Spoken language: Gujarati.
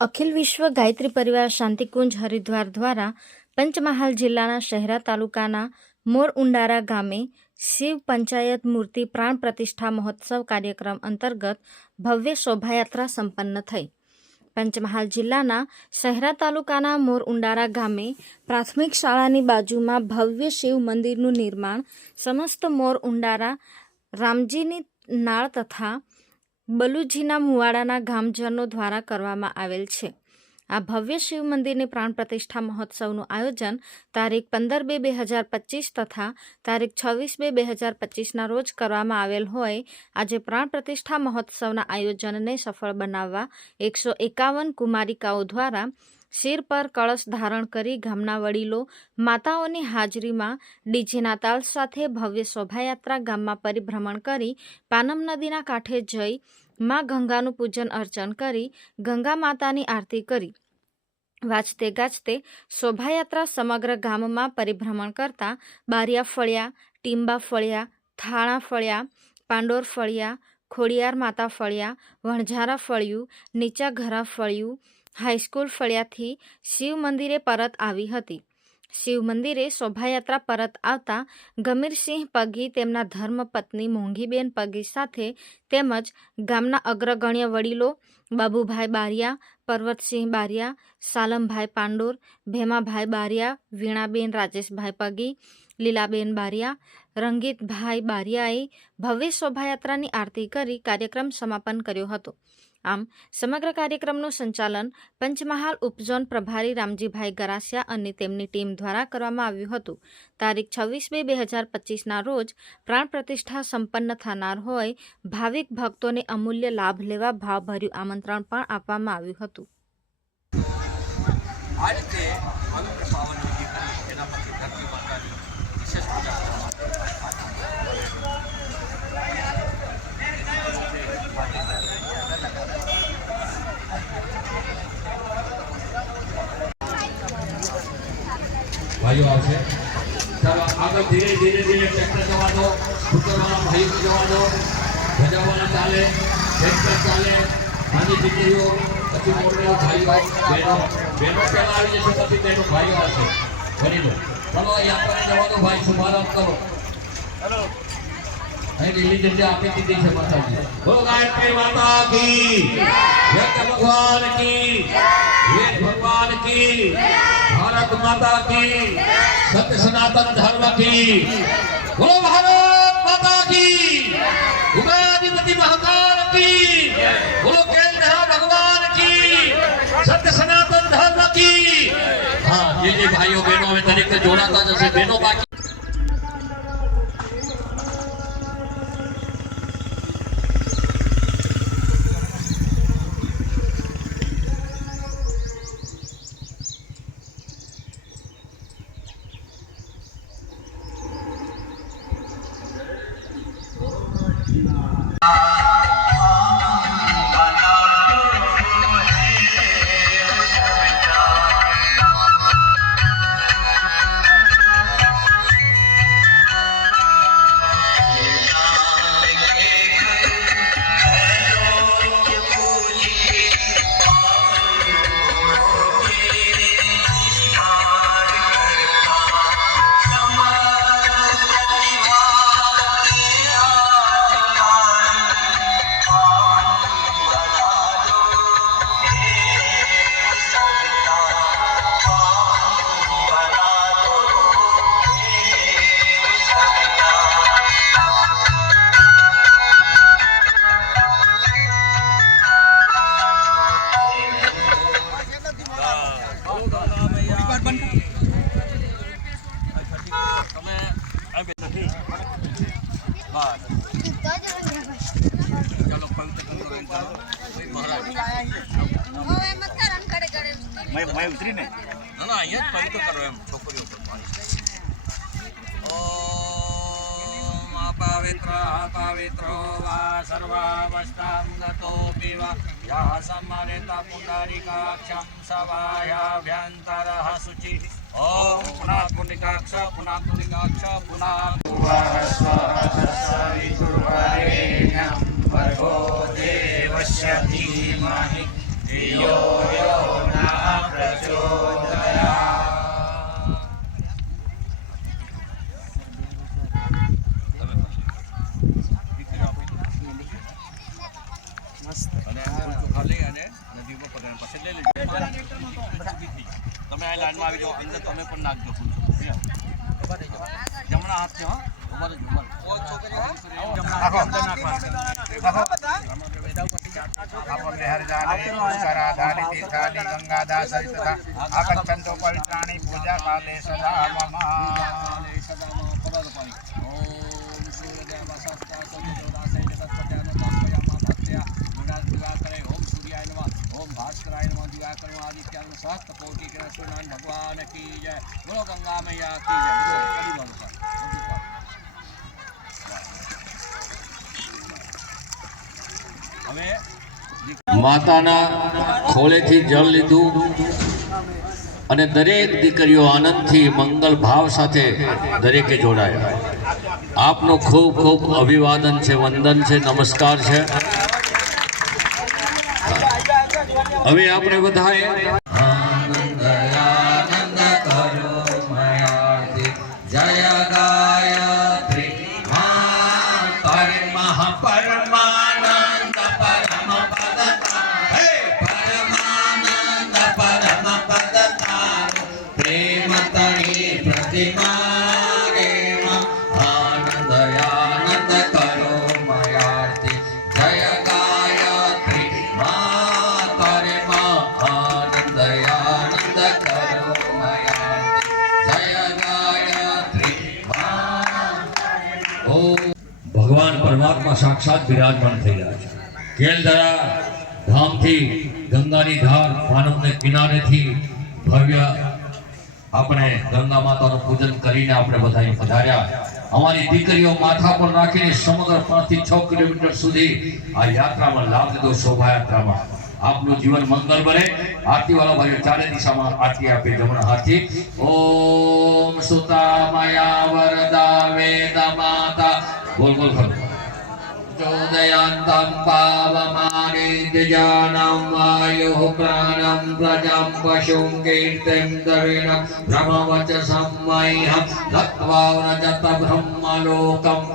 અખિલ વિશ્વ ગાયત્રી પરિવાર શાંતિકુંજ હરિદ્વાર દ્વારા પંચમહાલ જિલ્લાના શહેરા તાલુકાના મોર ઉંડારા ગામે શિવ પંચાયત મૂર્તિ પ્રાણ પ્રતિષ્ઠા મહોત્સવ કાર્યક્રમ અંતર્ગત ભવ્ય શોભાયાત્રા સંપન્ન થઈ. પંચમહાલ જિલ્લાના શહેરા તાલુકાના મોર ઉંડારા ગામે પ્રાથમિક શાળાની બાજુમાં ભવ્ય શિવ મંદિરનું નિર્માણ સમસ્ત મોર ઉંડારા રામજીની નાળ તથા બલુજીના મુવાડાના ગામજનો દ્વારા કરવામાં આવેલ છે. આ ભવ્ય શિવ મંદિરની પ્રાણ પ્રતિષ્ઠા મહોત્સવનું આયોજન તારીખ પંદર બે બે હજાર પચીસ તથા તારીખ છવ્વીસ બે બે હજાર પચીસના રોજ કરવામાં આવેલ હોય. આજે પ્રાણ પ્રતિષ્ઠા મહોત્સવના આયોજનને સફળ બનાવવા એકસો એકાવન કુમારિકાઓ દ્વારા શિર પર કળશ ધારણ કરી ગામના વડીલો માતાઓની હાજરીમાં ડીજેના તાલ સાથે ભવ્ય શોભાયાત્રા ગામમાં પરિભ્રમણ કરી પાનમ નદીના કાંઠે જઈ માં ગંગાનું પૂજન અર્ચન કરી ગંગા માતાની આરતી કરી. વાજતે ગાજતે શોભાયાત્રા સમગ્ર ગામમાં પરિભ્રમણ કરતા બારિયા ફળિયા, ટીંબા ફળિયા, થાણા ફળિયા, પાંડોર ફળિયા, ખોડિયાર માતા ફળિયા, વણઝારા ફળિયું નીચા ઘરા ફળિયું હાઈસ્કૂલ ફળિયાથી શિવ મંદિરે પરત આવી હતી. શિવ મંદિરે શોભાયાત્રા પરત આવતા ગમીરસિંહ પગી તેમના ધર્મપત્ની મોંઘીબેન પગી સાથે તેમજ ગામના અગ્રગણ્ય વડીલો બાબુભાઈ બારિયા, પર્વતસિંહ બારિયા, સાલમભાઈ પાંડોર, ભેમાભાઈ બારિયા, વીણાબેન રાજેશભાઈ પગી, લીલાબેન બારિયા, રંગીતભાઈ બારિયાએ ભવ્ય શોભાયાત્રાની આરતી કરી કાર્યક્રમ સમાપન કર્યો હતો. આમ, સમગ્ર કાર્યક્રમનું સંચાલન પંચમહાલ ઉપઝોન પ્રભારી રામજીભાઈ ગરાસિયા અને તેમની ટીમ દ્વારા કરવામાં આવ્યું હતું. તારીખ છવ્વીસ બે બે હજાર પચીસના રોજ પ્રાણ પ્રતિષ્ઠા સંપન્ન થનાર હોય, ભાવિક ભક્તોને અમૂલ્ય લાભ લેવા ભાવભર્યું આમંત્રણ પણ આપવામાં આવ્યું હતું પવિત્ર પાવન વિધિ કરી એના પછી ધરતી માતાની વિશેષ પૂજા કરવામાં આવે છે. ભાઈઓ આવશે. ચાલો આગળ ધીરે ધીરે ધીરે ટ્રેક્ટર જવા દો સ્કૂટરવાળા ભાઈઓ જવા દો ભજાવાળા ચાલે ટ્રેક્ટર ચાલે નાની દીકરીઓ પછી મોટો ભાઈઓ બહેનો બહેનો પહેલાં આવી જશે પછી બહેનો ભાઈઓ આવશે. વડીલો ચલો યાત્રા જવા દો ભાઈ શુભારંભ કરો. અહીં લીલી ઝંડી આપી દીધી છે માતાજી. બોલો ગાયત્રી માતા કી વ્યક્ત ભગવાન કી વેદ ભગવાન કી ભારત માતા કી સત્ય સનાતન ધર્મ કી બોલો ભારત માતા કી ઉગાધિપતિ મહાકાલ કી બોલો કેન્દ્ર ભગવાન કી સત્ય સનાતન ધર્મ કી હા જે જે ભાઈઓ બહેનો હવે દરેક જોડાતા જશે બહેનો બાકી મેં ઉતરીને. ના ના, અહીંયા જ પવિત્ર કરો એમ, છોકરીઓ પર. ઓમ અપવિત્ર, અપવિત્રો વા સર્વાવસ્થાંગતો પીવા. યા સમરિત પુંડરીકાક્ષમ સવાયાભ્યંતરઃ શુચિ ઓમ પુનઃ પુંડિકાક્ષ પુનઃ પુંડિકાક્ષ પુનઃ સ્વ દેવસ્ય ચોખા લઈ અને નદી ઉપર પછી તમે આ લાઈનમાં આવી જાઓ અંદર તમે પણ નાખજો. જમણા હાથથી હા ઊભા રહેજો. અંદર નાખવાનું. આગચ્છન્તો પવિત્રાણી પૂજા કાલે સદા ભગવાન કી જય બોલો ગંગા મૈયા કી જય બોલો, કરી દો અનુસાર. બધું કરો. હવે માતાના ખોળેથી જળ લીધું અને દરેક દીકરીઓ આનંદથી મંગલ ભાવ સાથે દરેકે જોડાયા. આપનું ખૂબ ખૂબ અભિવાદન છે, વંદન છે, નમસ્કાર છે. હવે આપણે બધાએ જય ગાયત્રી. પરમઃ પરમાત્મા સાક્ષાત બિરાજમાન થઈ રહ્યા છે. કેલદરા ધામથી ગંગાની ધાર માનવને કિનારેથી ભવ્ય આપણે ગંગા માતાનું પૂજન કરીને આપણે બધા પધાર્યા. અમારી દીકરીઓ માથા પર રાખીને સમગ્ર પાંચથી છ કિલોમીટર સુધી આ યાત્રામાં લાભ લીધો, શોભાયાત્રામાં. આપનું જીવન મંગલ બને. આરતી વાળા ભાઈઓ ચારે દિશામાં આરતી આપે, જમણા હાથથી. ઓમ સુતા માયા વરદા વેદ માતા બોલ બોલ, ખરું. चोदयान्तं पावमानेन्द्रियाणां वायोः प्राणं प्रजां पशुं कीर्तिं द्रविण भ्रमवच सम्मह्यं दत्त्वा व्रजत ब्रह्मलोकम्